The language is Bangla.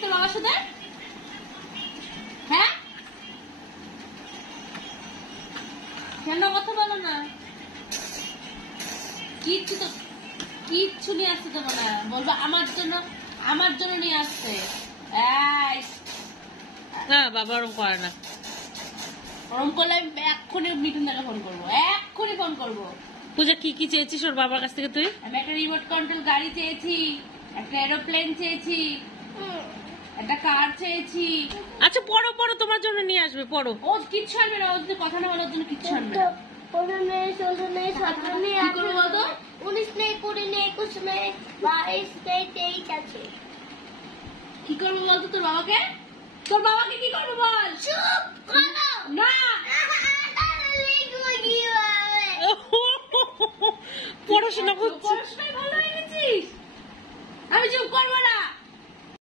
তোর বাবার সাথে? হ্যাঁ, কেন কথা বলো না? কিচ্ছু নিয়ে আসতে দেবো না, বলবো আমার জন্য নিয়ে আসছে। বাবা ওরম করে না, ওরম করলে আমি এক্ষুনি মিঠুন দাকে ফোন করবো, এক্ষুনি ফোন করবো। পূজা কি কি চেয়েছিস ওর বাবার কাছ থেকে তুই? আমি একটা রিমোট কন্ট্রোল গাড়ি চেয়েছি, একটা এরোপ্লেন চেয়েছি, একটা কার চেয়েছি। আচ্ছা পড়ো পড়ো, তোমার জন্য নিয়ে আসবে, পড়ো। ও কিচ্ছু আনবে না, ও যদি কথা না বলার জন্য কিচ্ছু আনবে না। 15 নেই, 16 নেই, 17 নেই, 19 নেই, 20 নেই, 21 নেই, 22 নেই, 23 আছে। কি করবো বলতো তোর বাবাকে? তোর বাবাকে কি করবো বল? চুপ করো না, লিখবো কিভাবে? পড়াশোনা করছিস, পড়াশোনায় ভালো হয়ে গেছিস। আমি চুপ করবো না।